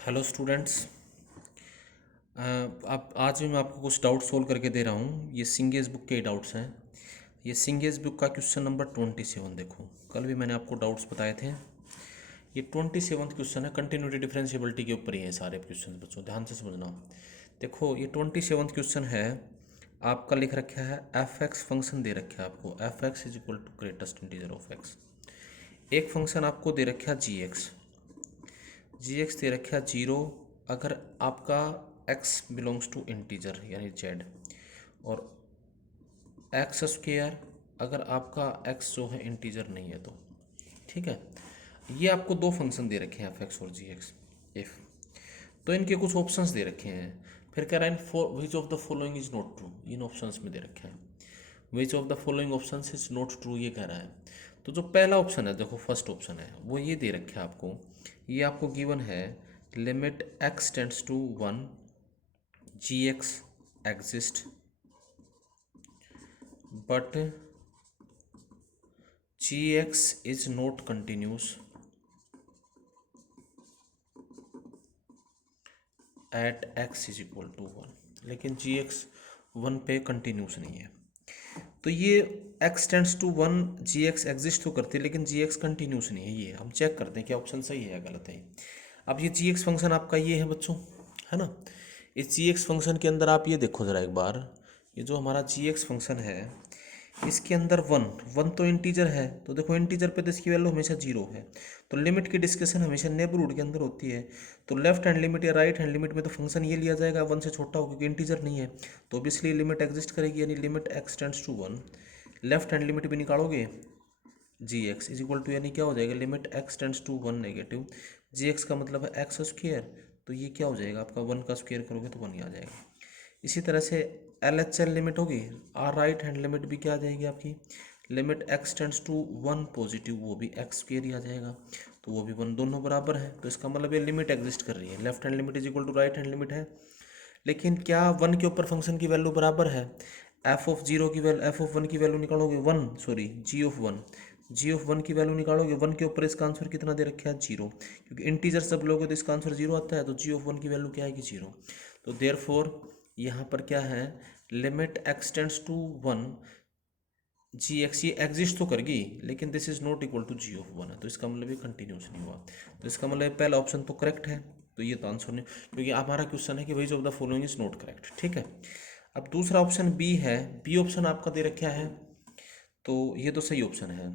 Hello students. आप आज भी मैं आपको कुछ डाउट सोल्व करके दे रहा हूँ। ये सिंगेस बुक के डाउट्स हैं। ये सिंगेस बुक का क्वेश्चन नंबर 27 देखो। कल भी मैंने आपको डाउट्स बताए थे। ये 27वां क्वेश्चन है, कंटिन्यूटी डिफरेंशिएबिलिटी के ऊपर ही है सारे क्वेश्चन। बच्चों ध्यान से समझना। देखो ये 27वां क्वेश्चन है। आपका लिख रखा है एफ एक्स फंक्शन दे रखा है आपको। F x is equal to greatest integer of x. एक फंक्शन आपको दे रखा है जी एक्स। जी एक्स दे रखा है 0 अगर आपका x बिलोंग्स टू इंटीजर यानी z, और एक्स स्क्वेयर अगर आपका x जो है इंटीजर नहीं है तो। ठीक है, ये आपको दो फंक्शन दे रखे हैं एफ एक्स और जी एक्स। इफ तो इनके कुछ ऑप्शंस दे रखे हैं। फिर कह रहा है which of the following is not true, in options में दे रखे हैं। Which of the following options is not true ये कह रहा है। तो जो पहला ऑप्शन है, देखो फर्स्ट ऑप्शन है वो ये दे रखा है आपको। ये आपको गिवन है limit x tends to 1 g x exist but g x is not continuous at x is equal to 1। लेकिन जी एक्स 1 पे कंटिन्यूस नहीं है। तो ये x tends to 1 g x exist तो करती है लेकिन जी एक्स कंटिन्यूस नहीं है। ये हम चेक करते हैं क्या ऑप्शन सही है या गलत है। अब ये जी एक्स फंक्शन आपका ये है बच्चों, है ना। इस जी एक्स फंक्शन के अंदर आप ये देखो ज़रा एक बार, ये जो हमारा जी एक्स फंक्शन है इसके अंदर वन वन तो इंटीजर है। तो देखो इंटीजर पे तो इसकी वैल्यू हमेशा जीरो है। तो लिमिट की डिस्कशन हमेशा नेबरहुड के अंदर होती है। तो लेफ्ट हैंड लिमिट या राइट हैंड लिमिट में तो फंक्शन ये लिया जाएगा वन से छोटा हो, क्योंकि इंटीजर नहीं है। तो ऑब्वियसली लिमिट एग्जिस्ट करेगी, यानी limit x tends to 1। Left hand limit भी निकालोगे g x is equal to, यानी क्या हो जाएगा limit x tends to 1 negative. G x का मतलब है एक्स स्क्वेयर, तो ये क्या हो जाएगा आपका 1 का स्क्वेयर करोगे तो 1 ही आ जाएगा। इसी तरह से एल एच एल लिमिट होगी, आर राइट हैंड लिमिट भी क्या आ जाएगी आपकी, limit x tends to 1 positive, वो भी एक्स स्क्वेयर ही आ जाएगा। तो वो भी 1, दोनों बराबर है। तो इसका मतलब ये लिमिट एग्जिस्ट कर रही है, left hand limit is equal to right hand limit है। लेकिन क्या 1 के ऊपर फंक्शन की वैल्यू बराबर है। एफ ऑफ जीरो की वैल्यू, एफ ऑफ 1 की वैल्यू निकालोगे 1, sorry g of 1, g of 1 की वैल्यू निकालोगे 1 के ऊपर इसका आंसर कितना दे रखा है 0, क्योंकि इंटीजर सब लोगे तो इसका आंसर 0 आता है। तो जी ऑफ 1 की वैल्यू क्या आएगी 0। तो देयरफॉर यहाँ पर क्या है, limit x tends to 1 g x, ये एग्जिस्ट तो करेगी लेकिन this is not equal to g of 1 है। तो इसका मतलब ये कंटिन्यूस नहीं हुआ। तो इसका मतलब पहला ऑप्शन तो करेक्ट है। तो ये तो आंसर नहीं, क्योंकि हमारा क्वेश्चन है कि which of the following is not correct. ठीक है, अब दूसरा ऑप्शन बी है। बी ऑप्शन आपका दे रखा है, तो ये तो सही ऑप्शन है।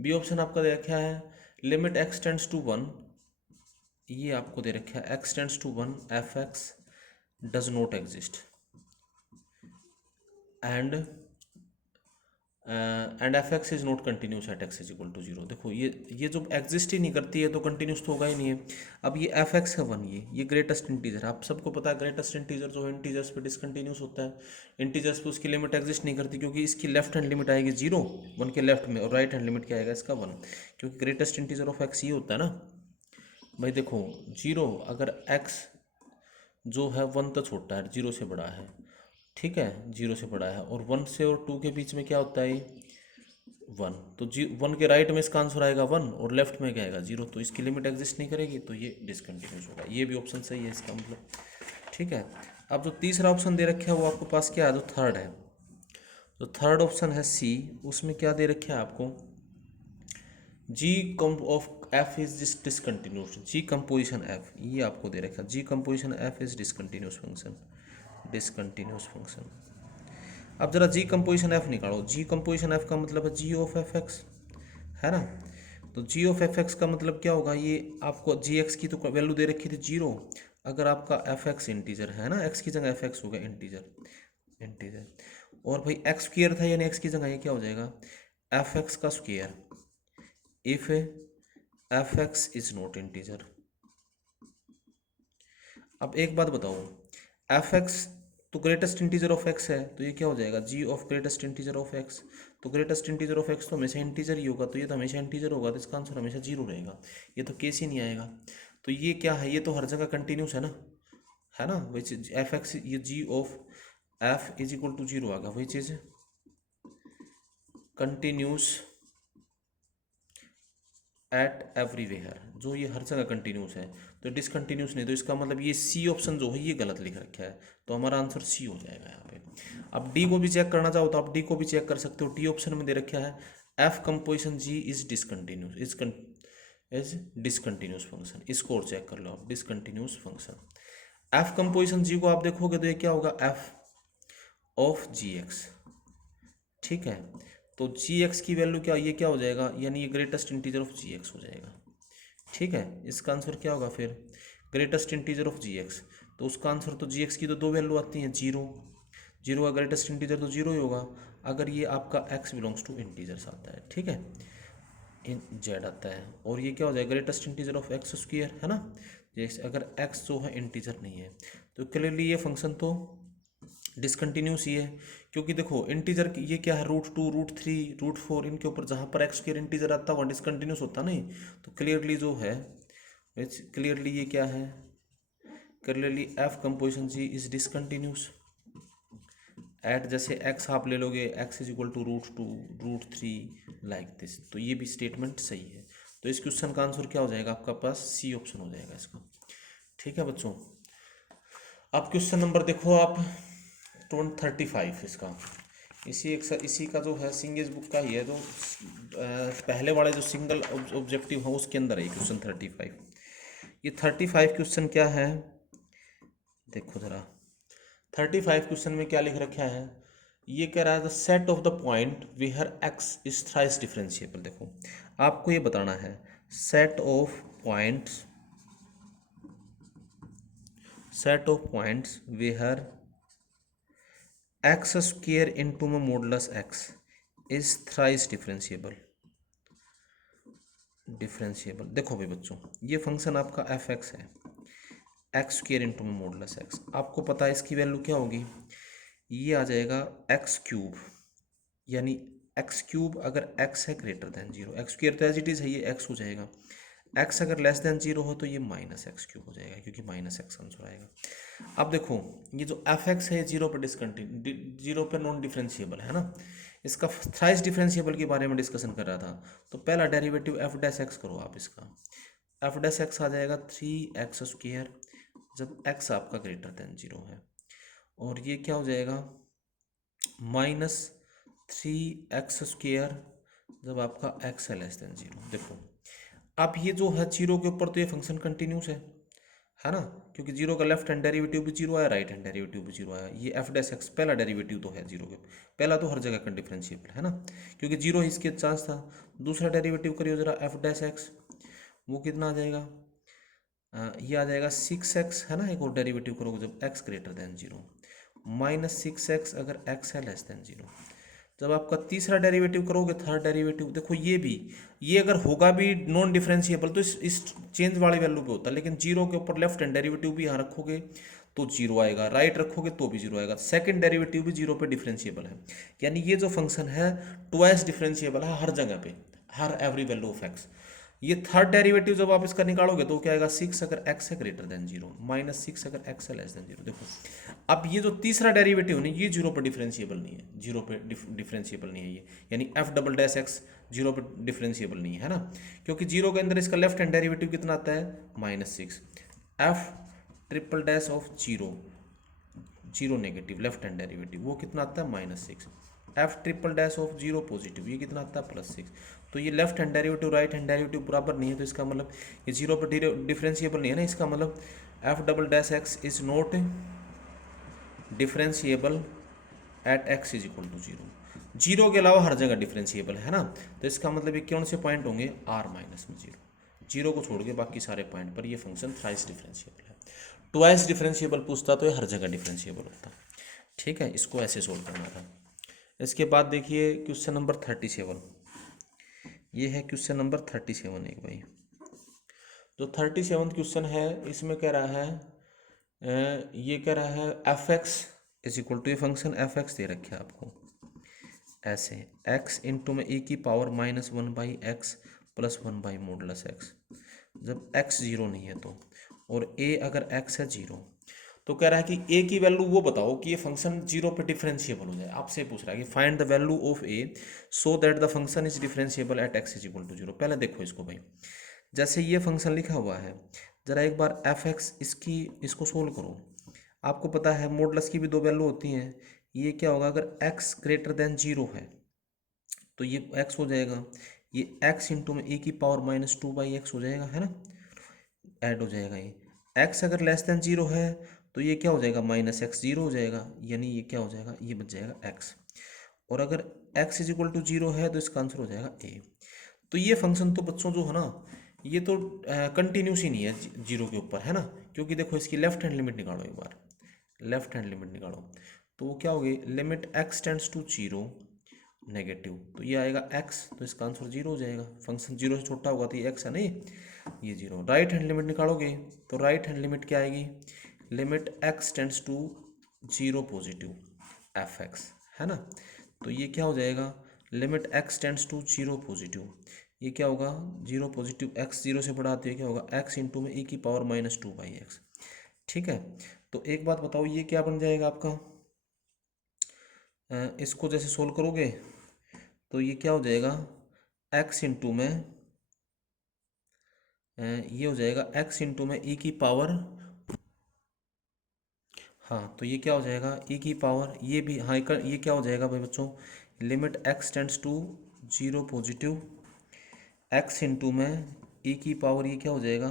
बी ऑप्शन आपका दे रखा है लिमिट एक्स टेंड्स टू 1, ये आपको दे रखा है x tends to 1 f x does not exist and and f x is not continuous at x is equal to 0। देखो ये जो एग्जिस्ट ही नहीं करती है तो कंटिन्यूस तो होगा ही नहीं है। अब ये एफ एक्स है 1, ये ग्रेटेस्ट इंटीजर, आप सबको पता है ग्रेटेस्ट इंटीजर जो है इंटीजर्स पे डिसकंटिन्यूस होता है। इंटीजर्स पे उसकी लिमिट एग्जिस्ट नहीं करती, क्योंकि इसकी लेफ्ट हैंड लिमिट आएगी 0 1 के लेफ्ट में, और राइट हैंड लिमिट क्या आएगा इसका 1, क्योंकि ग्रेटेस्ट इंटीजर ऑफ एक्स ये होता है ना भाई। देखो 0 अगर एक्स जो है 1 तो छोटा है, 0 से बड़ा है। ठीक है, 0 से बड़ा है, और 1 से और 2 के बीच में क्या होता है 1। तो जी 1 के राइट में इसका आंसर आएगा 1 और लेफ्ट में क्या आएगा 0। तो इसकी लिमिट एग्जिस्ट नहीं करेगी, तो ये डिसकंटिन्यूस होगा। ये भी ऑप्शन सही है इसका मतलब। ठीक है, अब जो तीसरा ऑप्शन दे रखा है वो आपके पास क्या है, जो थर्ड है। जो थर्ड ऑप्शन है सी, उसमें क्या दे रखा है आपको, g come of f is discontinuous, g composition f, ये आपको दे रखा है g composition f is discontinuous function, discontinuous function. अब जरा जी कंपोजिशन एफ निकालो। जी कंपोजिशन एफ का मतलब है जी ऑफ एफ एक्स, है ना। तो जी ऑफ एफ एक्स का मतलब क्या होगा, ये आपको जी एक्स की तो वैल्यू दे रखी थी 0, अगर आपका एफ एक्स इंटीजर है ना, एक्स की जगह एफ एक्स हो गया इंटीजर, इंटीजर। और भाई एक्स स्क्वेयर था, यानी एक्स की जगह ये क्या हो जाएगा एफ एक्स का square, if f x is not integer. अब एक बात बताओ, एफ एक्स तो ग्रेटेस्ट इंटीजर ऑफ एक्स है, तो ये क्या हो जाएगा g of greatest integer of x. तो ग्रेटेस्ट इंटीजर ऑफ एक्स तो हमेशा इंटीजर ही होगा, तो ये तो हमेशा इंटीजर होगा, तो इसका आंसर हमेशा 0 रहेगा। ये तो केस ही नहीं आएगा। तो ये क्या है, ये तो हर जगह कंटिन्यूस है ना। वही चीज एफ एक्स, ये g of f is equal to 0 आ गया, वही चीज कंटिन्यूस एट एवरीवेयर, जो ये हर जगह कंटिन्यूस है, तो डिसकंटिन्यूस नहीं, तो इसका मतलब ये सी ऑप्शन जो है ये गलत लिख रखा है, तो हमारा आंसर सी हो जाएगा यहाँ पे। अब डी को भी चेक करना चाहो तो आप डी को भी चेक कर सकते हो। डी ऑप्शन में दे रखा है f composition g is discontinuous, is discontinuous function, इसको और चेक कर लो आप, discontinuous function. F composition g को आप देखोगे तो ये क्या होगा, एफ ऑफ जी एक्स, ठीक है। तो जी एक्स की वैल्यू क्या, ये क्या हो जाएगा, यानी ये greatest integer of g x हो जाएगा, ठीक है। इसका आंसर क्या होगा फिर, greatest integer of g x, तो उसका आंसर तो जी एक्स की तो दो वैल्यू आती हैं, जीरो, जीरो का ग्रेटेस्ट इंटीजर तो जीरो ही होगा अगर ये आपका एक्स बिलोंग्स टू इंटीजर्स आता है, ठीक है, इन जेड आता है। और ये क्या हो जाएगा, greatest integer of x square, है ना। जैसे अगर एक्स जो है इंटीजर नहीं है तो क्लियरली ये फंक्शन तो डिसकंटिन्यूस ही है, क्योंकि देखो इंटीजर ये क्या है, रूट 2 रूट 3 रूट 4, इनके ऊपर जहाँ पर एक्स स्क्वायर इंटीजर आता है वहाँ डिसकंटिन्यूस होता नहीं, तो क्लियरली जो है, क्लियरली ये क्या है, clearly f composition g is discontinuous at, जैसे एक्स आप ले लोगे, x is equal to root 2 root 3 like this, तो ये भी स्टेटमेंट सही है। तो इस क्वेश्चन का आंसर क्या हो जाएगा आपका पास, सी ऑप्शन हो जाएगा इसका, ठीक है बच्चों। अब क्वेश्चन नंबर देखो आप 35 इसका, इसी का जो है सिंगेज बुक का ही है, जो पहले वाले जो सिंगल ऑब्जेक्टिव है उसके अंदर है क्वेश्चन 35। ये 35 क्वेश्चन क्या है, देखो जरा 35 क्वेश्चन में क्या लिख रखा है, ये कह रहा है the set of the point where x is thrice differentiable. देखो आपको ये बताना है set of points, set of points where x square into में modulus x is thrice differentiable, differentiable. देखो भाई बच्चों, ये फंक्शन आपका एफ एक्स है, एक्स स्क्वायर इंटू में मॉडुलस एक्स, आपको पता है इसकी वैल्यू क्या होगी, ये आ जाएगा एक्स क्यूब, यानी एक्स क्यूब अगर एक्स है greater than zero, x square तो एज इट इज़ है, ये एक्स हो जाएगा, एक्स अगर लेस देन जीरो हो तो ये माइनस एक्स क्यूब हो जाएगा, क्योंकि माइनस एक्स आंसर आएगा। अब देखो ये जो एफ एक्स है जीरो पे डिसकंटिन्यू, जीरो पे नॉन डिफरेंशिएबल है ना, इसका थ्राइस डिफरेंशिएबल के बारे में डिस्कशन कर रहा था, तो पहला डेरिवेटिव एफ डैश एक्स करो आप, इसका एफ डैश एक्स आ जाएगा 3x², जब एक्स आपका ग्रेटर देन जीरो है, और ये क्या हो जाएगा -3x² जब आपका एक्स है लेस देन जीरो। देखो अब ये जो है जीरो के ऊपर तो ये फंक्शन कंटिन्यूस है ना, क्योंकि जीरो का लेफ्ट हैंड डेरिवेटिव भी जीरो आया, राइट हैंड डेरिवेटिव भी जीरो आया, ये एफ डैश एक्स पहला डेरिवेटिव तो है जीरो के, पहला तो हर जगह का डिफरेंशिएबल है ना, क्योंकि जीरो ही इसके चांस था। दूसरा डेरिवेटिव करियो जरा एफ डैश एक्स, वो कितना आ जाएगा, ये आ जाएगा 6x, है ना, एक और डेरिवेटिव करोगे जब x greater than zero, -6x अगर x है लेस देन जीरो। जब आपका तीसरा डेरिवेटिव करोगे, थर्ड डेरिवेटिव, देखो ये भी, ये अगर होगा भी नॉन डिफरेंशिएबल तो इस चेंज वाली वैल्यू पे होता है, लेकिन जीरो के ऊपर लेफ्ट हैंड डेरिवेटिव भी यहाँ रखोगे तो जीरो आएगा, राइट रखोगे तो भी जीरो आएगा, सेकंड डेरिवेटिव भी जीरो पे डिफरेंशिएबल है, यानी ये जो फंक्शन है ट्वाइस डिफरेंशिएबल है हर जगह पे, हर एवरी वैल्यू ऑफ एक्स। ये थर्ड डेरिवेटिव जब आप इसका निकालोगे तो क्या आएगा, 6 अगर x है ग्रेटर देन जीरो, -6 अगर x है लेस देन जीरो। देखो अब ये जो तीसरा डेरिवेटिव है ये जीरो पर डिफरेंशिएबल नहीं है, जीरो पे डिफरेंशिएबल नहीं है ये, यानी F double dash x zero पे डिफरेंशिएबल नहीं है ना, क्योंकि जीरो के अंदर इसका लेफ्ट हैंड डेरिवेटिव कितना आता है -6, F triple dash of zero, zero negative left hand derivative वो कितना आता है -6, F triple dash of zero positive ये कितना आता है +6। तो ये left hand derivative right hand derivative बराबर नहीं है, तो इसका मतलब ये जीरो पर डिफरेंशिएबल नहीं है ना, इसका मतलब f double dash x is not differentiable at x is equal to zero, zero के अलावा हर जगह डिफरेंशिएबल है ना, तो इसका मतलब ये कौन से पॉइंट होंगे, r माइनस में जीरो, जीरो को छोड़ के बाकी सारे पॉइंट पर ये फंक्शन थ्राइस डिफरेंशिएबल है। ट्वाइस डिफरेंशिएबल पूछता तो ये हर जगह डिफरेंशिएबल होता, ठीक है, इसको ऐसे सोल्व करना था। इसके बाद देखिए क्वेश्चन नंबर 37, ये है क्वेश्चन नंबर 37 एक भाई, जो 37 क्वेश्चन है इसमें कह रहा है ये कह रहा है f x is equal to, ये फंक्शन एफ एक्स दे रखे आपको ऐसे, एक्स इंटू में e की पावर -1/x + 1/mod x, जब x जीरो नहीं है तो, और a अगर x है जीरो, तो कह रहा है कि ए की वैल्यू वो बताओ कि ये फंक्शन जीरो पे डिफरेंशिएबल हो जाए। आपसे पूछ रहा है कि find the value of a so that the function is differentiable at x is equal to zero. पहले देखो इसको भाई, जैसे ये फंक्शन लिखा हुआ है, जरा एक बार एफ एक्स इसको सोल्व करो। आपको पता है मॉडुलस की भी दो वैल्यू होती हैं। ये क्या होगा, अगर एक्स ग्रेटर देन जीरो है तो ये एक्स हो जाएगा, ये एक्स इंटू में ए की power minus two by x हो जाएगा, है ना, ऐड हो जाएगा ये। एक्स अगर लेस देन जीरो है तो ये क्या हो जाएगा, माइनस एक्स जीरो हो जाएगा, यानी ये क्या हो जाएगा, ये बच जाएगा एक्स। और अगर x is equal to zero है तो इसका आंसर हो जाएगा ए। तो ये फंक्शन तो बच्चों जो है ना, ये तो कंटिन्यूस ही नहीं है जीरो के ऊपर, है ना, क्योंकि देखो इसकी लेफ्ट हैंड लिमिट निकालो एक बार, लेफ्ट हैंड लिमिट निकालो तो वो क्या होगी, limit x tends to zero negative, तो ये आएगा एक्स, तो इसका आंसर जीरो हो जाएगा। फंक्शन जीरो से छोटा होगा तो ये एक्स है नहीं, ये जीरो। राइट हैंड लिमिट निकालोगे तो राइट हैंड लिमिट क्या आएगी, limit x tends to zero positive f x, है ना, तो ये क्या हो जाएगा, limit x tends to zero positive, ये क्या होगा, जीरो पॉजिटिव एक्स जीरो से बढ़ाते हैं क्या होगा, एक्स इंटू में ए की power minus two by x. ठीक है, तो एक बात बताओ ये क्या बन जाएगा आपका, इसको जैसे सोल्व करोगे तो ये क्या हो जाएगा, एक्स इंटू में ये हो जाएगा एक्स इंटू में ई की पावर, हाँ तो ये क्या हो जाएगा ई की पावर, ये भी हाँ ये क्या हो जाएगा भाई बच्चों, limit x tends to zero positive x into में ई की पावर, ये क्या हो जाएगा,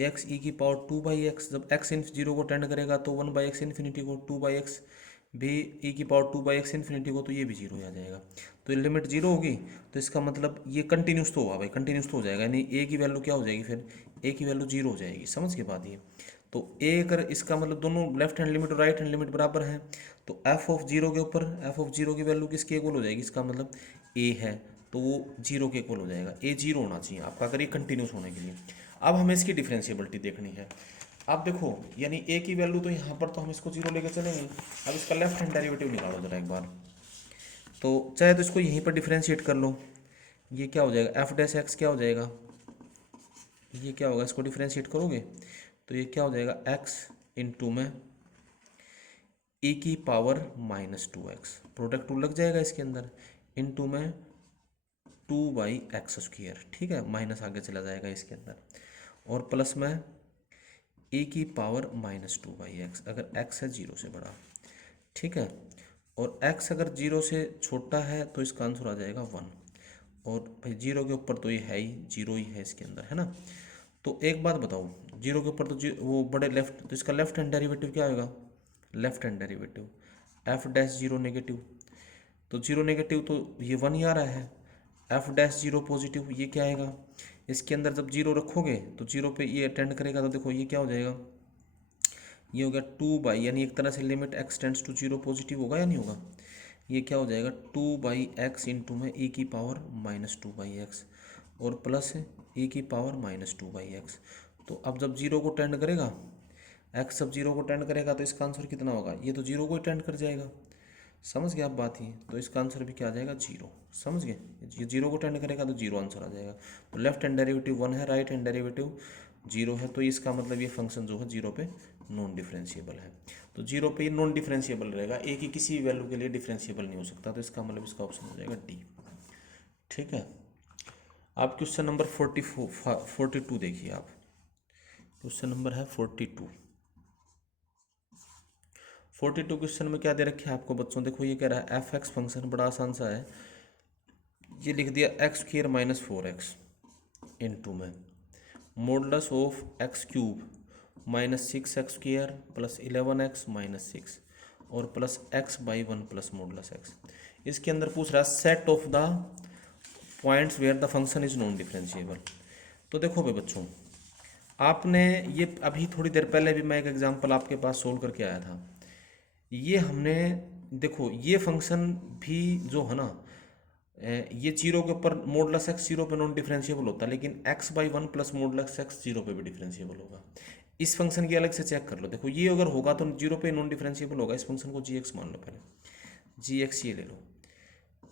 एक्स ई की पावर टू बाई एक्स, जब एक्स इन जीरो को टेंड करेगा तो वन बाई एक्स इन्फिनिटी को, टू बाई एक्स भी ई की power two by x infinity को, तो ये भी जीरो आ जाएगा। तो ये लिमिट जीरो होगी तो इसका मतलब ये कंटिन्यूस तो होगा भाई, कंटिन्यूस तो हो जाएगा, यानी ए की वैल्यू क्या हो जाएगी, फिर ए की वैल्यू जीरो हो जाएगी। समझ के बाद ये, तो ए अगर इसका मतलब दोनों लेफ्ट हैंड लिमिट और राइट हैंड लिमिट बराबर हैं तो एफ ऑफ जीरो के ऊपर एफ ऑफ जीरो की वैल्यू किसके इक्वल हो जाएगी, इसका मतलब ए है तो वो जीरो के इक्वल हो जाएगा, ए जीरो होना चाहिए आपका अगर ये कंटिन्यूस होने के लिए। अब हमें इसकी डिफरेंशिएबिलिटी देखनी है। अब देखो यानी ए की वैल्यू तो यहाँ पर तो हम इसको जीरो लेके चलेंगे। अब इसका लेफ्ट हैंड डेरिवेटिव निकालो जरा एक बार, तो चाहे तो इसको यहीं पर डिफरेंशिएट कर लो, ये क्या हो जाएगा, एफ डैश एक्स क्या हो जाएगा, ये क्या होगा, इसको डिफरेंशिएट करोगे तो ये क्या हो जाएगा, एक्स इंटू में ए की power minus two x, product two लग जाएगा इसके अंदर, इंटू में टू बाई एक्स स्क्वायर, ठीक है, माइनस आगे चला जाएगा इसके अंदर, और प्लस में ए की power minus two by x, अगर एक्स है जीरो से बड़ा, ठीक है, और एक्स अगर जीरो से छोटा है तो इसका आंसर आ जाएगा वन, और भाई जीरो के ऊपर तो ये है ही, जीरो ही है इसके अंदर, है ना। तो एक बात बताओ, जीरो के ऊपर तो वो बड़े लेफ्ट, तो इसका लेफ्ट हैंड डेरिवेटिव क्या होगा, left hand derivative F dash zero negative, तो जीरो नेगेटिव तो ये वन ही आ रहा है, एफ डैश जीरो पॉजिटिव ये क्या आएगा, इसके अंदर जब जीरो रखोगे तो जीरो पे ये अटेंड करेगा तो देखो ये क्या हो जाएगा, ये हो गया टू बाई, यानी एक तरह से limit x tends to zero positive होगा या नहीं होगा, ये क्या हो जाएगा टू बाई एक्स इंटू में ए की power minus two by x, और प्लस ए की power minus two by x. तो अब जब जीरो को टेंड करेगा, एक्स जब जीरो को टेंड करेगा तो इसका आंसर कितना होगा, ये तो जीरो को ही टेंड कर जाएगा। समझ गए आप बात ही, तो इसका आंसर भी क्या आ जाएगा, जीरो। समझ गए, ये जीरो को टेंड करेगा तो जीरो आंसर आ जाएगा। तो लेफ्ट हैंड डेरिवेटिव वन है, राइट हैंड डेरिवेटिव जीरो है, तो इसका मतलब ये फंक्शन जो है जीरो पे नॉन डिफरेंशिएबल है। तो जीरो पे ये नॉन डिफरेंशिएबल रहेगा, ए की किसी भी वैल्यू के लिए डिफरेंशिएबल नहीं हो सकता, तो इसका मतलब इसका ऑप्शन हो जाएगा डी। ठीक है, आप क्वेश्चन नंबर 42 देखिए आप, क्वेश्चन नंबर है 42। 42 क्वेश्चन में क्या दे रखे है आपको बच्चों, देखो ये कह रहा है एफ एक्स फंक्शन बड़ा आसान सा है, ये लिख दिया x square minus four x into में modulus of x cube minus six x square plus 11x minus six और plus x by one plus modulus x. इसके अंदर पूछ रहा है set of the points where the function is non differentiable. तो देखो भाई बच्चों, आपने ये अभी थोड़ी देर पहले भी मैं एक एग्जांपल आपके पास सोल्व करके आया था, ये हमने देखो ये फंक्शन भी जो है ना, ये जीरो के ऊपर मॉडुलस एक्स जीरो पे नॉन डिफरेंशिएबल होता है, लेकिन x by one plus modulus x zero पे भी डिफरेंशिएबल होगा। इस फंक्शन की अलग से चेक कर लो, देखो ये अगर होगा तो जीरो पे नॉन डिफरेंशिएबल होगा, इस फंक्शन को जी एक्स मान लो पहले, जी एक्स ये ले लो,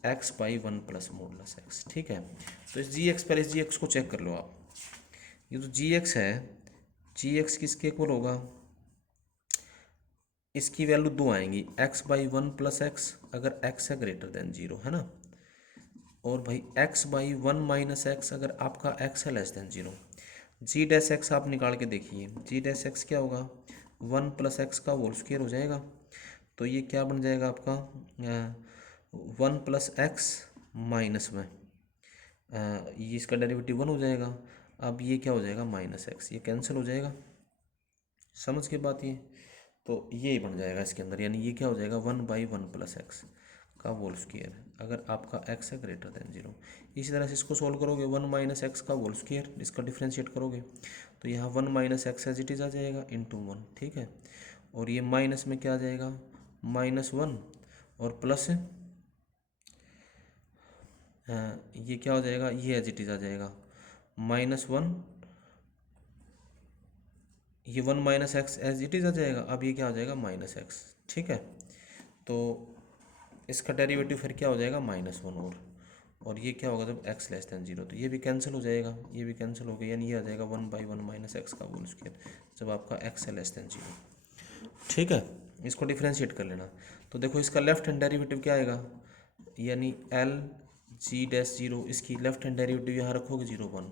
x by one plus modulus x, ठीक है। तो इस जी एक्स पहले को चेक कर लो आप, ये जो जी एक्स है, जी एक्स किसके इक्वल होगा, इसकी वैल्यू 2 आएंगी, x by one plus x अगर एक्स है ग्रेटर देन 0, है ना, और भाई x by one minus x अगर आपका एक्स है लेस देन 0। जी डैश एक्स आप निकाल के देखिए, जी डैश एक्स क्या होगा, वन प्लस एक्स का होल स्क्वायर हो जाएगा। तो ये क्या बन जाएगा आपका, वन प्लस एक्स माइनस में ये इसका डेरिवेटिव 1 हो जाएगा। अब ये क्या हो जाएगा, माइनस एक्स, ये कैंसिल हो जाएगा। समझ के बात ये, तो ये बन जाएगा इसके अंदर, यानी ये क्या हो जाएगा, one by one plus x का होल स्क्वायर अगर आपका एक्स है ग्रेटर देन 0। इसी तरह से इसको सोल्व करोगे, वन माइनस एक्स का होल स्क्वायर, इसका डिफ्रेंशिएट करोगे तो यहाँ one minus x as it is आ जाएगा इंटू वन, ठीक है। और ये माइनस में क्या आ जाएगा, माइनस वन, और प्लस ये क्या हो जाएगा, ये एज इट इज़ आ जाएगा माइनस वन, ये one minus x as it is आ जाएगा। अब ये क्या हो जाएगा, माइनस एक्स, ठीक है। तो इसका डेरिवेटिव फिर क्या हो जाएगा, माइनस वन, और ये क्या होगा जब एक्स लेस देन 0, तो ये भी कैंसिल हो जाएगा, ये भी कैंसिल हो गया, यानी ये आ जाएगा one by one minus x का होल स्क्वायर जब आपका एक्स है लेस देन 0, ठीक है। इसको डिफ्रेंशिएट कर लेना। तो देखो इसका लेफ्ट हैंड डेरिवेटिव क्या आएगा, यानी एल जी डैश 0, इसकी लेफ्ट हैंड डेरिवेटिव यहाँ रखोगे 0 1,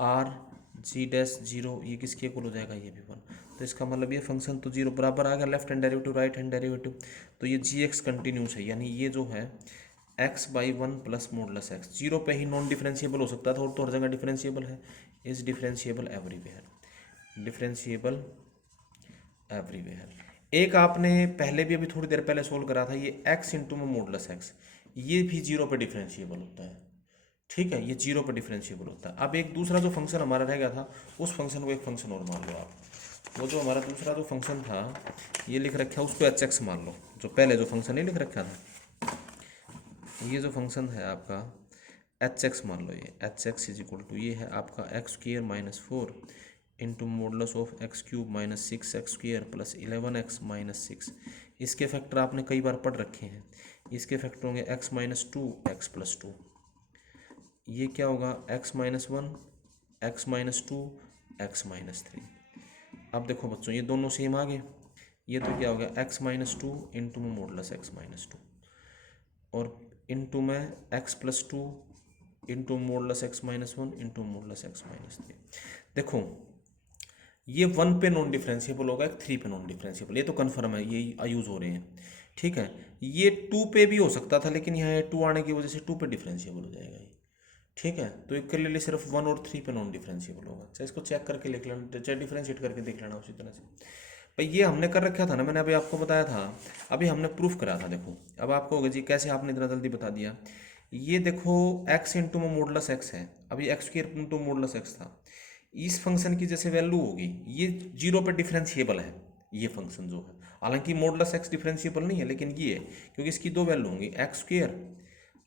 आर जी डैश 0, ये किसके इक्वल हो जाएगा, ये भी 1। तो इसका मतलब ये फंक्शन तो 0 बराबर आ गया, left hand derivative right hand derivative. तो ये जी एक्स कंटिन्यूस है, यानी ये जो है x by one plus modulus x, 0 पे ही नॉन डिफरेंशिएबल हो सकता था, और तो हर जगह डिफरेंशिएबल है, is differentiable everywhere, differentiable everywhere. एक आपने पहले भी अभी थोड़ी देर पहले सोल्व करा था, ये एक्स इंटू में मॉडुलस एक्स, ये भी 0 पे डिफरेंशिएबल होता है, ठीक है, ये 0 पे डिफरेंशिएबल होता है। अब एक दूसरा जो फंक्शन हमारा रह गया था, उस फंक्शन को एक फंक्शन और मान लो आप, वो जो हमारा दूसरा जो फंक्शन था ये लिख रखा है, उसको एच एक्स मान लो, जो पहले जो फंक्शन नहीं लिख रखा था, ये जो फंक्शन है आपका एच एक्स मान लो, ये h x is equal to ये है आपका x square minus four into modulus of x cube minus six x square plus 11x minus six. इसके फैक्टर आपने कई बार पढ़ रखे हैं, इसके फैक्टर होंगे x minus two x plus two, ये क्या होगा x minus one x minus two x minus three. अब देखो बच्चों ये दोनों सेम आ गए, ये तो क्या हो गया एक्स माइनस टू इंटू में मॉडुलस एक्स माइनस टू, और इंटू में x plus two into modulus x minus one into modulus x minus three. देखो ये वन पे नॉन डिफरेंशिएबल होगा, एक थ्री पे नॉन डिफरेंशिएबल, ये तो कन्फर्म है, ये यूज़ हो रहे हैं, ठीक है। ये टू पे भी हो सकता था, लेकिन यहाँ टू आने की वजह से टू पे डिफरेंशिएबल हो जाएगा ये, ठीक है। तो एक क्लियरली सिर्फ वन और थ्री पे नॉन डिफरेंशिएबल होगा। अच्छा इसको चेक करके लिख लेना, चाहे डिफरेंशिएट करके देख लेना उसी तरह से। भाई ये हमने कर रखा था ना, मैंने अभी आपको बताया था, अभी हमने प्रूफ करा था। देखो अब आपको होगा जी कैसे आपने इतना जल्दी बता दिया। ये देखो एक्स इंटू में मॉडुलस एक्स है, अभी x square into modulus x था, इस फंक्शन की जैसे वैल्यू होगी ये 0 पे डिफरेंशिएबल है ये फंक्शन जो है, हालांकि मॉडुलस एक्स डिफरेंशिएबल नहीं है, लेकिन ये है क्योंकि इसकी दो वैल्यू होंगी, एक्स स्क्वायर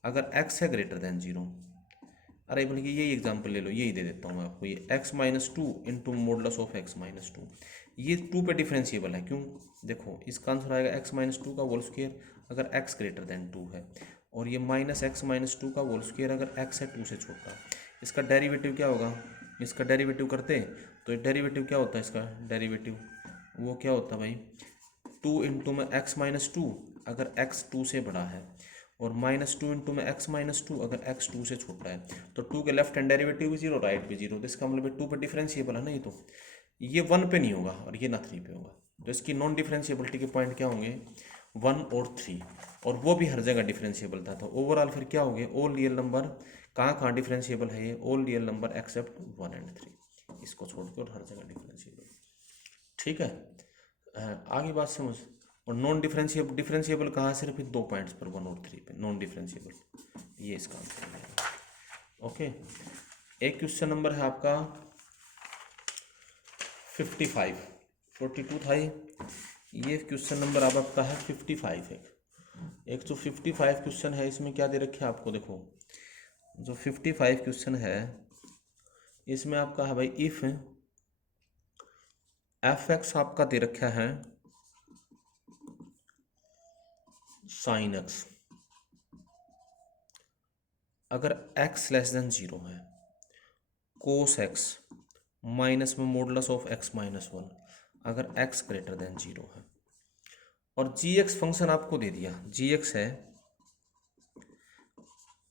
अगर एक्स है ग्रेटर देन 0, अरे बल्कि यही एग्जांपल ले लो, यही दे देता हूँ मैं आपको, ये x minus two into modulus of x minus to, ये टू पे डिफरेंशिएबल है, क्यों, देखो इसका आंसर आएगा एक्स माइनस टू का होल स्क्वायर अगर एक्स ग्रेटर देन टू है, और ये माइनस एक्स माइनस टू का होल स्क्वायर अगर एक्स है टू से छोटा। इसका डेरिवेटिव क्या होगा, इसका डेरिवेटिव करते हैं तो डेरिवेटिव क्या होता है, इसका डेरिवेटिव वो क्या होता है भाई, टू इंटू में एक्स माइनस टू अगर एक्स टू से बड़ा है, और माइनस टू इंटू में एक्स माइनस टू अगर एक्स टू से छोटा है। तो टू के लेफ्ट हैंड डेरिवेटिव भी जीरो, राइट भी जीरो, तो इसका मतलब टू पे डिफरेंशिएबल है ना, ये वन पे नहीं होगा और ये ना थ्री पे होगा। तो इसकी नॉन डिफरेंशिएबिलिटी के पॉइंट क्या होंगे, वन और थ्री, और वो भी हर जगह डिफरेंशिएबल था। तो ओवरऑल फिर क्या हो गया, ऑल रियल नंबर कहाँ कहाँ डिफरेंशिएबल है, ये all real number except one and three, इसको छोड़कर हर जगह डिफरेंशिएबल, ठीक है। आगे बात समझ। और नॉन डिफरेंशिएबल, डिफरेंशिएबल कहाँ, सिर्फ दो पॉइंट्स पर, वन और थ्री पे नॉन डिफरेंशिएबल, ये इसका आंसर है। ओके, एक क्वेश्चन नंबर है आपका 55, 42 था ये क्वेश्चन नंबर अब आपका है 55। एक जो 55 क्वेश्चन है इसमें क्या दे रखे हैं आपको, देखो जो 55 क्वेश्चन है इसमें आपका है भाई, इफ एफ एक्स आपका दे रखा है साइन एक्स, अगर एक्स लेस देन 0 है, कोस एक्स माइनस में modulus of x minus one अगर एक्स ग्रेटर देन 0 है, और जी एक्स फंक्शन आपको दे दिया, जी एक्स है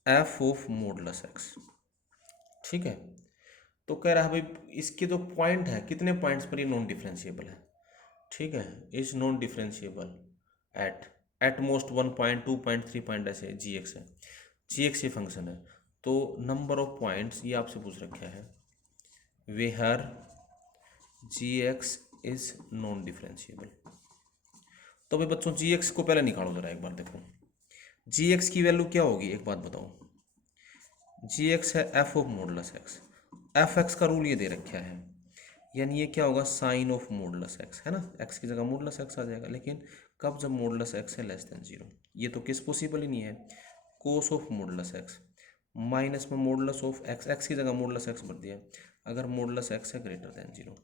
एफ ऑफ मॉडुलस एक्स, ठीक है। तो कह रहा है भाई इसके जो पॉइंट है, कितने पॉइंट्स पर ये नॉन डिफरेंशिएबल है, ठीक है, is non differentiable eight at most 1 point 2 point 3 point, ऐसे जी एक्स है, जी एक्स ये फंक्शन है। तो नंबर ऑफ पॉइंट्स ये आपसे पूछ रखा है, where g x is non differentiable. तो भाई बच्चों जी एक्स को पहले निकालो जरा, एक बार देखो जी एक्स की वैल्यू क्या होगी, एक बात बताओ। जी एक्स है f of modulus x, F x का रूल ये दे रखा है, यानी ये क्या होगा साइन ऑफ मॉडुलस एक्स, है ना, एक्स की जगह मॉडुलस एक्स आ जाएगा। लेकिन कब, जब मॉडुलस एक्स है लेस देन जीरो। ये तो किस पॉसिबल ही नहीं है, cos of modulus x minus में मॉडुलस ऑफ एक्स, एक्स की जगह मॉडुलस एक्स भर दिया, अगर मॉडुलस एक्स है ग्रेटर देन जीरो।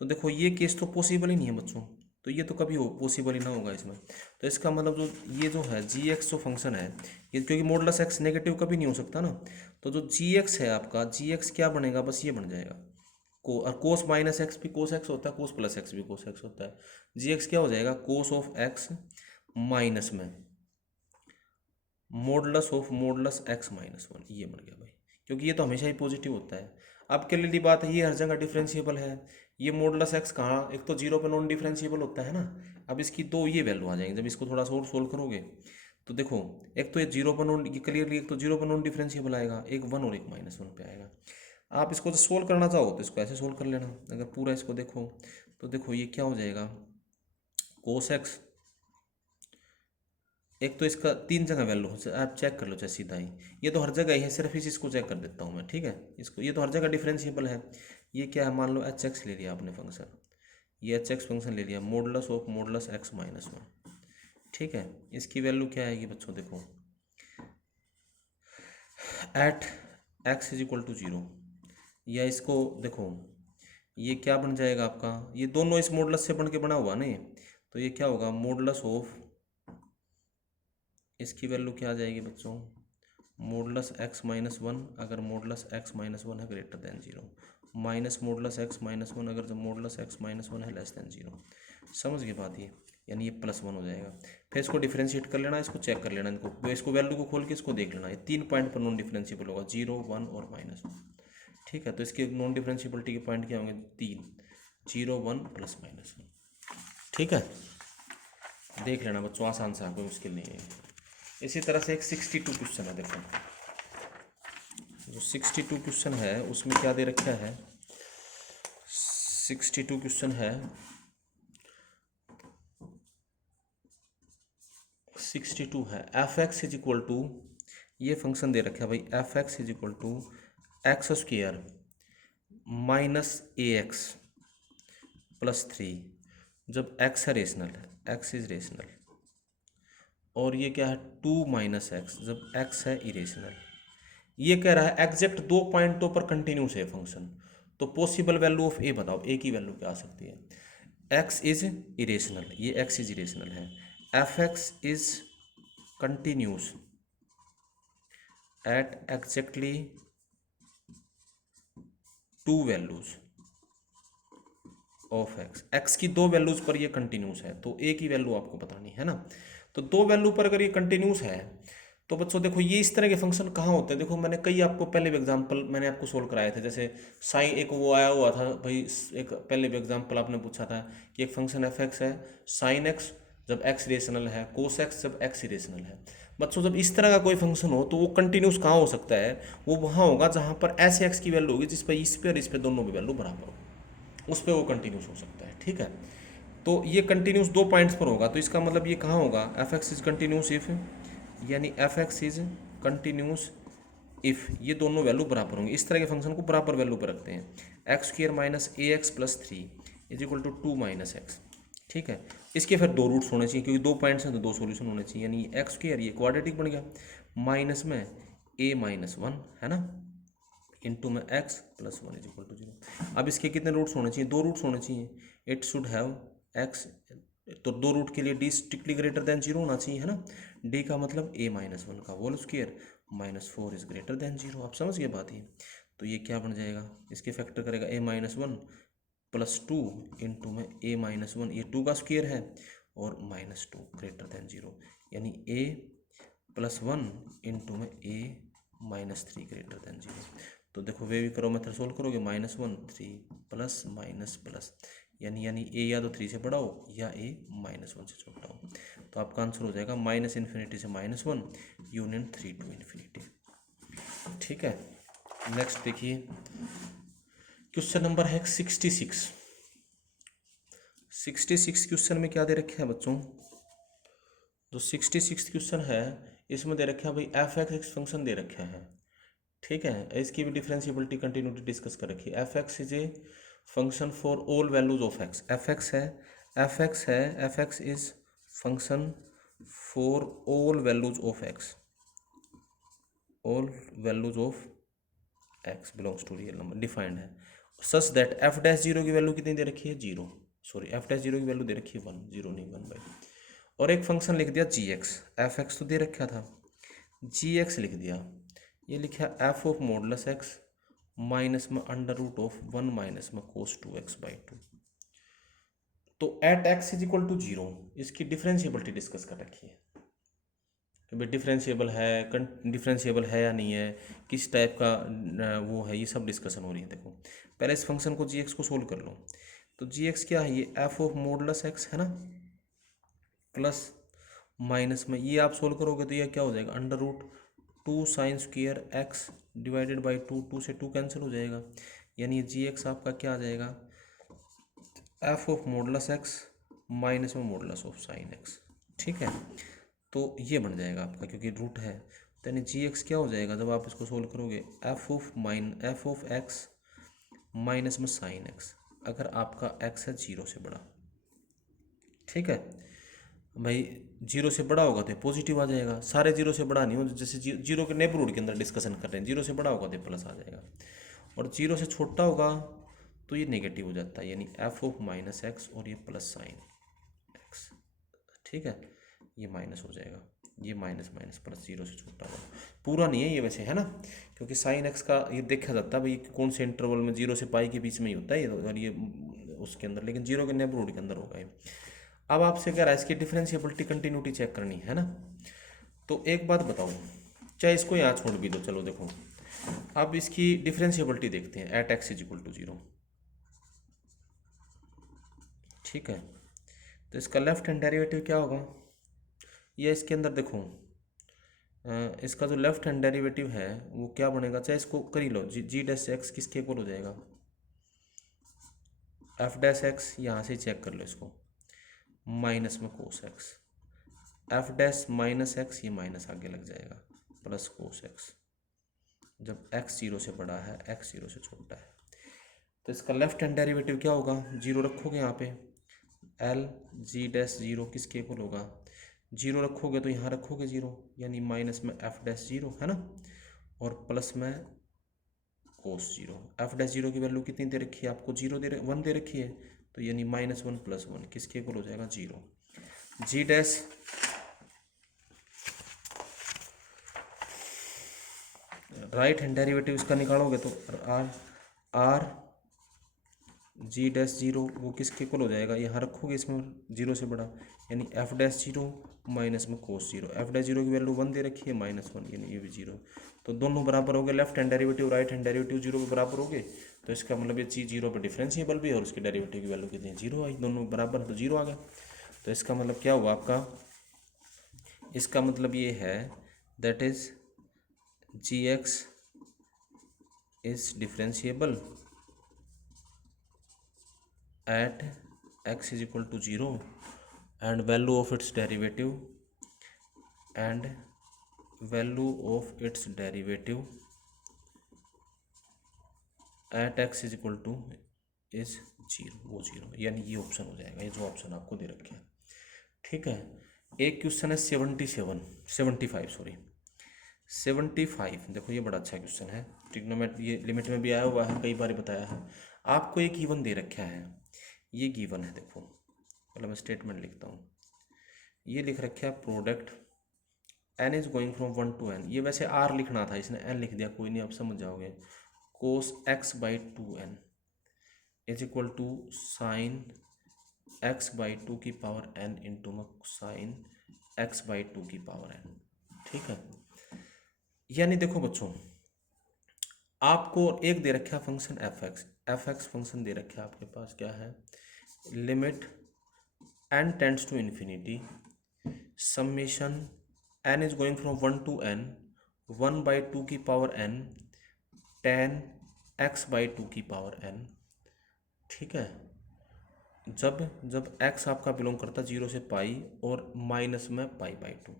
तो देखो ये केस तो पॉसिबल ही नहीं है बच्चों, तो ये तो कभी हो पॉसिबल ही ना होगा इसमें। तो इसका मतलब जो ये जो है जी एक्स जो फंक्शन है, ये क्योंकि मॉडुलस एक्स नेगेटिव कभी नहीं हो सकता ना, तो जो जी एक्स है आपका, जी एक्स क्या बनेगा, बस ये बन जाएगा को, और कोस माइनस एक्स भी कोस एक्स होता है, कोस प्लस एक्स भी कोस एक्स होता है। जी एक्स क्या हो जाएगा, कोस ऑफ एक्स माइनस में modulus of modulus x minus one, ये बन गया भाई, क्योंकि ये तो हमेशा ही पॉजिटिव होता है। अब के लिए बात है, ये हर जगह डिफरेंशिएबल है, ये मॉडुलस एक्स कहाँ, एक तो जीरो पे नॉन डिफरेंशिएबल होता है ना। अब इसकी दो ये वैल्यू आ जाएंगी जब इसको थोड़ा सा और सोल्व करोगे, तो देखो एक तो ये जीरो पर नॉन, ये क्लियरली एक तो जीरो पर नॉन डिफरेंशिएबल आएगा, एक वन और एक माइनस वन पे आएगा। आप इसको सोल्व करना चाहो तो इसको ऐसे सोल्व कर लेना, अगर पूरा इसको देखो तो देखो ये क्या हो जाएगा, कोस एक्स, एक तो इसका तीन जगह वैल्यू आप चेक कर लो चाहे सीधा ही, ये तो हर जगह ही है, सिर्फ इसको चेक कर देता हूँ मैं, ठीक है, इसको, ये तो हर जगह डिफरेंशिएबल है। ये क्या है, मान लो एच एक्स ले लिया आपने फंक्शन, ये एच एक्स फंक्शन ले लिया, modulus of modulus x minus one, ठीक है। इसकी वैल्यू क्या आएगी बच्चों, देखो at x is equal to zero, या इसको देखो ये क्या बन जाएगा आपका, ये दोनों इस मॉडुलस से बन के बना हुआ नहीं, तो ये क्या होगा मॉडुलस ऑफ, इसकी वैल्यू क्या आ जाएगी बच्चों, मॉडुलस एक्स माइनस वन, अगर मॉडुलस एक्स माइनस वन है greater than zero, minus modulus x minus one, अगर जब मॉडुलस एक्स माइनस वन है लेस देन जीरो। समझ गए बात ये, यानी ये प्लस वन हो जाएगा। फिर इसको डिफरेंशिएट कर लेना, इसको चेक कर लेना, इसको वैल्यू को खोल के इसको देख लेना, ये 3 पॉइंट पर नॉन डिफरेंशिएबल होगा, जीरो वन और माइनस वन, ठीक है। तो इसके नॉन डिफरेंशिएबिलिटी के पॉइंट क्या होंगे, तीन, zero one plus minus one, ठीक है। देख लेना बच्चों, आसान सा, कोई मुश्किल नहीं है। इसी तरह से एक 62 क्वेश्चन है, देखो जो 62 क्वेश्चन है उसमें क्या दे रखा है, 62 क्वेश्चन है, 62 है f x is equal to, ये फंक्शन दे रखा है भाई, f x is equal to x square minus a x plus three, जब एक्स है रेशनल, एक्स इज रेशनल, और ये क्या है टू माइनस एक्स जब एक्स है इरेशनल। ये कह रहा है एग्जैक्ट 2 पॉइंटों पर कंटिन्यूस है फंक्शन, तो पॉसिबल वैल्यू ऑफ ए बताओ, ए की वैल्यू क्या आ सकती है। एक्स इज इरेशनल, ये एक्स इज इरेशनल है, f x is continuous at exactly to values of x, x की दो वैल्यूज पर ये कंटिन्यूस है, तो ए की वैल्यू आपको बतानी है ना। तो दो वैल्यू पर अगर ये कंटिन्यूस है, तो बच्चों देखो ये इस तरह के फंक्शन कहाँ होते हैं, देखो मैंने कई आपको पहले भी एग्जांपल मैंने आपको सोल्व कराए थे, जैसे साइन, एक वो आया हुआ था भाई, एक पहले भी एग्जांपल आपने पूछा था कि एक फंक्शन एफ एक्स है साइन एक्स जब एक्स रेशनल है, कोस एक्स जब एक्स इरेशनल है। बच्चों जब इस तरह का कोई फंक्शन हो तो वो कंटिन्यूस कहाँ हो सकता है, वो वहाँ होगा जहाँ पर ऐसे एक्स की वैल्यू होगी जिस पर इस पे और इस पे दोनों की वैल्यू बराबर हो, उस पर वो कंटिन्यूस हो सकता है, ठीक है। तो ये कंटिन्यूस 2 पॉइंट्स पर होगा, तो इसका मतलब ये कहाँ होगा, f x is continuous if, यानी f x is continuous if ये दोनों वैल्यू बराबर होंगे, इस तरह के फंक्शन को बराबर वैल्यू पर रखते हैं। X square minus a x plus three is equal to two minus x, ठीक है। इसके फिर दो रूट्स होने चाहिए, क्योंकि 2 पॉइंट्स हैं तो दो सॉल्यूशन होने चाहिए, यानी एक्स स्क्र ये क्वाड्रेटिक बन गया, माइनस में ए माइनस वन है ना, इंटू में x plus one is equal to zero. अब इसके कितने रूट्स होने चाहिए, दो रूट्स होने चाहिए, इट शुड हैव एक्स, तो दो रूट के लिए D strictly greater than zero होना चाहिए, है ना। डी का मतलब ए माइनस वन का whole square minus four is greater than zero, आप समझ गए बात ये। तो ये क्या बन जाएगा, इसके फैक्टर करेगा a minus one plus two into में ए माइनस वन, ये टू का स्क्वायर है, और -2 ग्रेटर देन 0, यानी a+1 इंटू में a-3 ग्रेटर देन 0। तो देखो वे भी करो मेथड सोल्व करोगे, -1 3 प्लस माइनस प्लस, यानी a या तो 3 से बड़ा हो या a -1 से छोटा हो। तो आपका आंसर हो जाएगा -∞ से -1 यूनियन 3 to ∞। ठीक है, नेक्स्ट देखिए क्वेश्चन नंबर है 66। 66 क्वेश्चन में क्या दे रखे हैं बच्चों, जो 66 क्वेश्चन है इसमें दे रखे हैं भाई f(x) एक फंक्शन दे रखा है। ठीक है, इसकी भी डिफरेंशिएबिलिटी कंटिन्यूटी डिस्कस कर रखी है। f(x) is a function for all values of x। f(x) है f(x) is function for all values of x, all values of x belongs to real number, defined है सच दैट f'(0) की value कितनी दे रखी है, 0, sorry f'(0) की value दे रखी है 1, 0 नहीं 1/। और एक फंक्शन लिख दिया gx, f(x) तो दे रखा था, gx लिख दिया, ये लिखा f(x) माइनस में √1 माइनस में cos 2x/2। तो at x is equal to 0 इसकी डिफरेंशिएबिलिटी डिस्कस कर रखी है कि भाई डिफरेंशिएबल है या नहीं है, किस टाइप का वो है, ये सब डिस्कशन हो रही है। देखो पहले इस फंक्शन को gx को सोल्व कर लो। तो gx क्या है, ये f(x) है ना, प्लस माइनस में ये आप सोल्व करोगे तो ये क्या हो जाएगा, √2 sin² x डिवाइडेड बाई 2, 2 से 2 कैंसिल हो जाएगा, यानी gx आपका क्या आ जाएगा, f(x) माइनस में (sin x)। ठीक है, तो ये बन जाएगा आपका, क्योंकि रूट है तो यानी gx क्या हो जाएगा जब आप इसको सोल्व करोगे, f(x) माइनस में sin x, अगर आपका x है 0 से बड़ा। ठीक है भाई, 0 से बड़ा होगा तो पॉजिटिव आ जाएगा, सारे 0 से बड़ा नहीं हो, जैसे 0 के नेबरहुड के अंदर डिस्कशन कर रहे हैं, 0 से बड़ा होगा तो प्लस आ जाएगा, और 0 से छोटा होगा तो ये नेगेटिव हो जाता है, यानी f(-x) और ये प्लस sin x। ठीक है, ये माइनस हो जाएगा, ये माइनस माइनस प्लस 0 से छोटा होगा, पूरा नहीं है ये वैसे, है ना, क्योंकि sin x का ये देखा जाता है भाई कौन से इंटरवल में 0 से पाई के बीच में ही होता है ये, और ये उसके अंदर, लेकिन 0 के नेबरहुड के अंदर होगा ये। अब आपसे कह रहा है इसकी डिफरेंशिएबिलिटी कंटिन्यूटी चेक करनी है ना, तो एक बात बताओ, चाहे इसको यहाँ छोड़ भी दो, चलो देखो अब इसकी डिफरेंशिएबिलिटी देखते हैं at x is equal to 0। ठीक है, तो इसका लेफ्ट हैंड डेरिवेटिव क्या होगा, ये इसके अंदर देखो इसका जो लेफ्ट हैंड डेरिवेटिव है वो क्या बनेगा, चाहे इसको कर ही लो, g'(x) किसके इक्वल हो जाएगा, f'(x) यहाँ से चेक कर लो इसको, माइनस में cos x, f' - ये माइनस आगे लग जाएगा, प्लस cos x, जब x 0 से बड़ा है, x 0 से छोटा है। तो इसका लेफ्ट हैंड डेरिवेटिव क्या होगा, 0 रखोगे यहाँ पे, l g'(0) किसके इक्वल होगा, 0 रखोगे तो यहाँ रखोगे 0, यानी माइनस में f'(0) है ना, और प्लस में cos 0। f'(0) की वैल्यू कितनी दे रखी है आपको, 1 दे रखी है, तो यानी -1 + 1 किसके इक्वल हो जाएगा, 0। g' राइट हैंड डेरिवेटिव इसका निकालोगे तो r g'(0) वो किसके इक्वल हो जाएगा, यहाँ रखोगे इसमें 0 से बड़ा, यानी f'(0) माइनस में cos 0, f'(0) की वैल्यू 1 दे रखी है, -1, यानी ये भी 0। तो दोनों बराबर हो गए, left hand derivative right hand derivative 0 के बराबर हो गए, तो इसका मतलब ये चीज़ 0 पर डिफरेंशिएबल भी है और उसकी डेरिवेटिव की वैल्यू कितनी है, 0 आई, दोनों बराबर तो 0 आ गया। तो इसका मतलब क्या हुआ आपका, इसका मतलब ये है that is gx is differentiable at x is equal to 0 and value of its derivative at x is equal to is 0, वो 0, यानी ये ऑप्शन हो जाएगा, ये जो ऑप्शन आपको दे रखे हैं। ठीक है, एक क्वेश्चन है 75, देखो ये बड़ा अच्छा क्वेश्चन है, ट्रिग्नोमेट्री ये लिमिट में भी आया हुआ है, कई बार बताया है आपको। एक गिवन दे रखा है, ये गिवन है, देखो मतलब मैं स्टेटमेंट लिखता हूँ, ये लिख रखा है product n is going from 1 to n, ये वैसे r लिखना था, इसने n लिख दिया, कोई नहीं, आप समझ जाओगे, cos x/2n is equal to sin x by two की पावर एन इंटू में साइन एक्स बाई टू की पावर एन। ठीक है, यानी देखो बच्चों, आपको एक दे रखा है फंक्शन एफ एक्स फंक्शन दे रखा है आपके पास, क्या है, limit n tends to infinity summation n is going from one to n, one by two की power n ten x by two की पावर एन। ठीक है, जब जब एक्स आपका बिलोंग करता जीरो से पाई और माइनस में पाई बाई टू,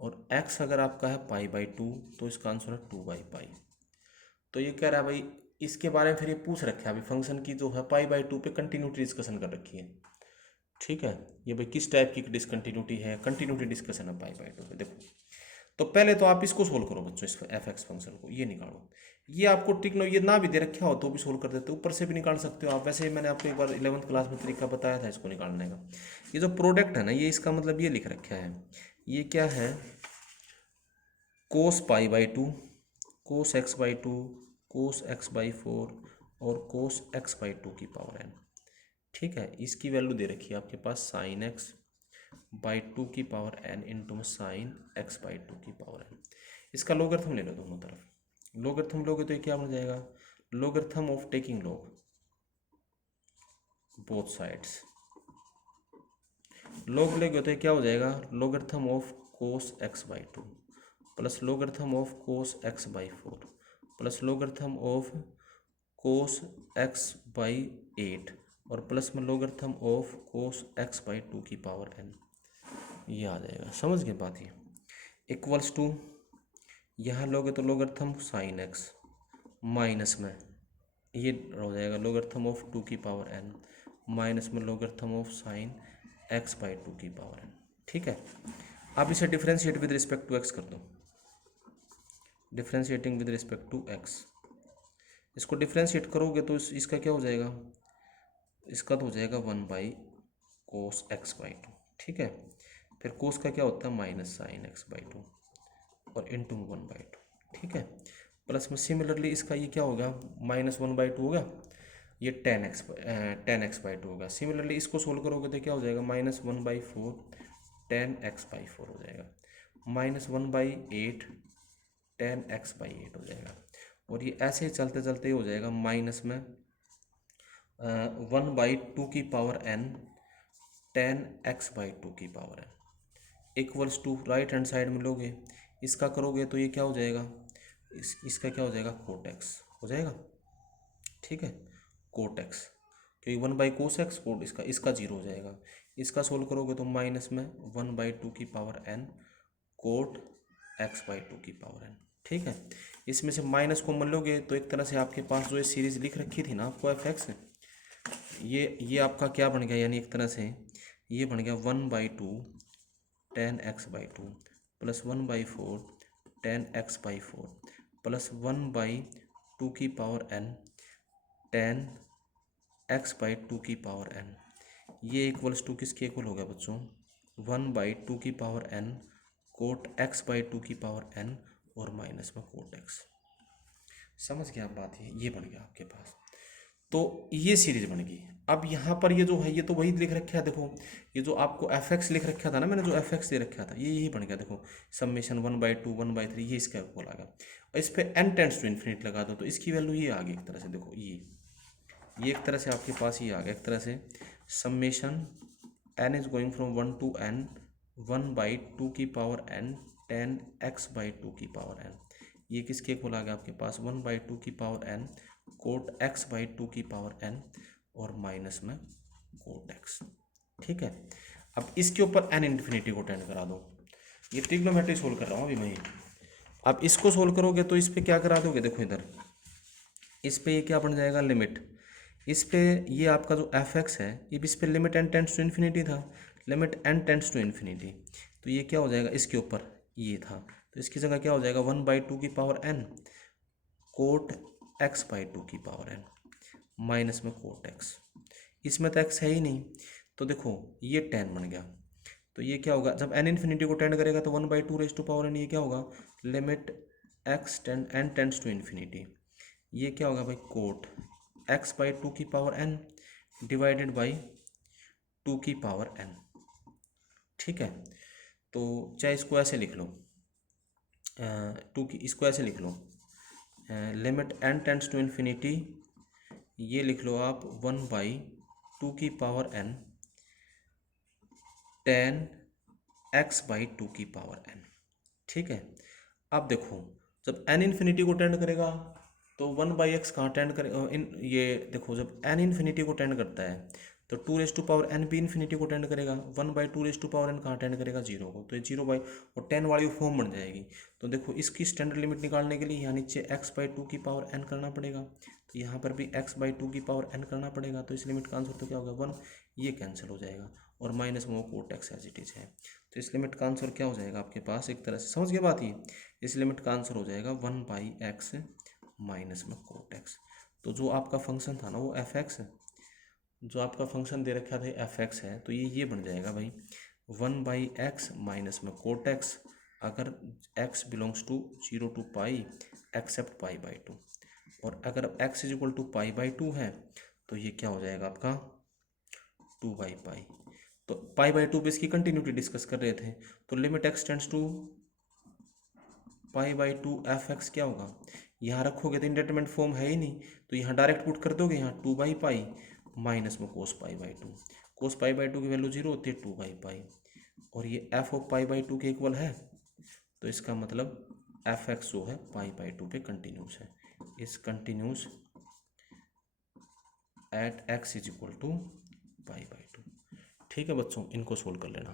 और एक्स अगर आपका है पाई बाई टू तो इसका आंसर है टू बाई पाई। तो ये कह रहा है भाई, इसके बारे में फिर ये पूछ रखा है अभी फंक्शन की जो है पाई बाई टू पे कंटिन्यूटी डिस्कशन कर रखी है। ठीक है, ये भाई किस टाइप की डिसकंटिन्यूटी है, कंटिन्यूटी डिस्कशन है पाई बाई टू पे। देखो, तो पहले तो आप इसको सोल्व करो बच्चों, इस एफ एक्स फंक्शन को, ये निकालो। ये आपको टिकनो ये ना भी दे रखा हो तो भी सोल्व कर देते हो, ऊपर से भी निकाल सकते हो आप। वैसे ही मैंने आपको एक बार 11th क्लास में तरीका बताया था इसको निकालने का। ये जो प्रोडक्ट है ना, ये इसका मतलब ये लिख रखा है, ये क्या है, cos pi by two, cos x by two, cos x by four और कोस एक्स बाई टू की पावर एन। ठीक है, इसकी वैल्यू दे रखी है आपके पास साइन एक्स बाई टू की पावर एन इंटू में साइन एक्स बाई टू की पावर एन। इसका लोगरिथम ले लो दोनों तरफ, लोगरिथम लोगे तो ये क्या बन जाएगा, logarithm of taking log both sides, log लेगे तो ये क्या हो जाएगा, logarithm of cos x by two plus logarithm of cos x by four plus logarithm of cos x by eight और प्लस में logarithm of cos x by two की power n. ये आ जाएगा, समझ गए बात ये, इक्वल्स टू यहाँ लोगे तो लोगरिथम साइन एक्स माइनस में ये हो जाएगा लोगरिथम ऑफ टू की पावर एन माइनस में logarithm of sine x by two की पावर एन। ठीक है, आप इसे differentiate with respect to x कर दो, differentiating with respect to x, इसको डिफ्रेंशिएट करोगे तो इसका क्या हो जाएगा, इसका तो हो जाएगा one by cos x by to. ठीक है, फिर कोस का क्या होता है minus sign x by to और इंटू वन बाई टू। ठीक है, प्लस में सिमिलरली इसका ये क्या होगा, माइनस वन बाई टू होगा, ये टेन एक्स बाई टू होगा। सिमिलरली इसको सोल्व करोगे तो क्या हो जाएगा, minus one by four ten x by four हो जाएगा, minus one by eight tan x by eight हो जाएगा। और ये ऐसे ही चलते चलते हो जाएगा माइनस में वन बाई टू की power n ten x by two की power n equals to right hand side में लोगे, इसका करोगे तो ये क्या हो जाएगा, इसका क्या हो जाएगा, कोट एक्स हो जाएगा। ठीक है, कोट एक्स, क्योंकि one by cos x cot इसका जीरो हो जाएगा। इसका सोल्व करोगे तो माइनस में वन बाई टू की power n cot x by two की पावर एन। ठीक है, इसमें से माइनस को मन लोगे तो एक तरह से आपके पास जो ये सीरीज लिख रखी थी ना आपको एफ एक्स, ये आपका क्या बन गया, यानी एक तरह से ये बन गया one by two ten x by two plus one by four ten x by four plus one by two की power n ten x by two की पावर एन। ये इक्वल्स टू किसके इक्वल हो गया बच्चों, वन बाई टू की power n cot x by two की power n और माइनस में कोट एक्स। समझ गया आप बात, ये बन गया आपके पास, तो ये सीरीज बन गई। अब यहाँ पर ये जो है ये तो वही लिख रखा है, देखो ये जो आपको एफ एक्स लिख रखा था ना, मैंने जो एफ एक्स दे रखा था ये यही बन गया, देखो summation one by to one by three, ये इसका इक्वल आ गया। और इस पर एन टेंड्स टू इन्फिनिट लगा दो तो इसकी वैल्यू ये आ गई एक तरह से, देखो ये एक तरह से आपके पास ये आ गया एक तरह से summation n is going from one to n one by two की power n ten x by two की पावर एन। ये किसके इक्वल आ गया आपके पास, वन बाई टू की power n cot x by two की पावर एन और माइनस में कोट एक्स। ठीक है, अब इसके ऊपर एन इन्फिनिटी को टेंड करा दो, ये ट्रिग्नोमेट्री सोल्व कर रहा हूँ अभी मैं। अब इसको सोल्व करोगे तो इस पर क्या करा दोगे, देखो इधर इस पर ये क्या बन जाएगा, लिमिट इस पे ये आपका जो एफ एक्स है ये इस पे limit n tends to infinity था, limit n tends to infinity, तो ये क्या हो जाएगा, इसके ऊपर ये था तो इसकी जगह क्या हो जाएगा, वन बाई टू की power n cot x by two की पावर एन माइनस में कोट एक्स। इसमें तो एक्स है ही नहीं तो देखो ये टेन बन गया, तो ये क्या होगा, जब एन इन्फिनिटी को टेंड करेगा तो one by two raise to power n, ये क्या होगा, limit x n tends to infinity, ये क्या होगा भाई, कोट एक्स बाई टू की power n divided by two की पावर n। ठीक है, तो चाहे इसको ऐसे लिख लो, इसको ऐसे लिख लो, limit n tends to infinity, ये लिख लो आप 1/2 की पावर n tan x/2 की पावर n। ठीक है, अब देखो जब n इन्फिनिटी को टेंड करेगा तो 1/x कहाँ टेंड करेगा, ये देखो जब n इन्फिनिटी को टेंड करता है तो 2n भी इन्फिनिटी को टेंड करेगा, 1/2n कहाँ टेंड करेगा, 0 को, तो ये 0 और 10 वाली फॉर्म बन जाएगी। तो देखो इसकी स्टैंडर्ड लिमिट निकालने के लिए यहाँ नीचे x/2 की पावर n करना पड़ेगा, तो यहाँ पर भी x/2 की पावर n करना पड़ेगा। तो इस लिमिट का आंसर तो क्या होगा 1, ये कैंसिल हो जाएगा और माइनस में वो cot x as it is है। तो इस लिमिट का आंसर क्या हो जाएगा आपके पास, एक तरह से समझ गए बात, ये इस लिमिट का आंसर हो जाएगा 1/x माइनस में कोट एक्स। तो जो आपका फंक्शन था ना वो एफ एक्स, जो आपका फंक्शन दे रखा था एफ एक्स है, तो ये बन जाएगा भाई 1/x माइनस में कोट एक्स, अगर x belongs to 0 to pi except pi by two, और अगर x is equal to pi by two है तो ये क्या हो जाएगा आपका 2/पाई। तो पाई/2 पे इसकी कंटिन्यूटी डिस्कस कर रहे थे, तो limit x tends to pi by two f x क्या होगा, यहाँ रखोगे तो इंडेटरमिनेट फॉर्म है ही नहीं, तो यहाँ डायरेक्ट पुट कर दोगे, यहाँ 2/पाई माइनस में कोस पाई/2, कोस पाई/2 की वैल्यू 0 होती है 2/पाई, और ये एफ ऑफ पाई/2 के इक्वल है, तो इसका मतलब एफ एक्स जो है पाई/2 पे कंटिन्यूस है, इस continuous at x is equal to pi by two. ठीक है बच्चों, इनको सोल्व कर लेना।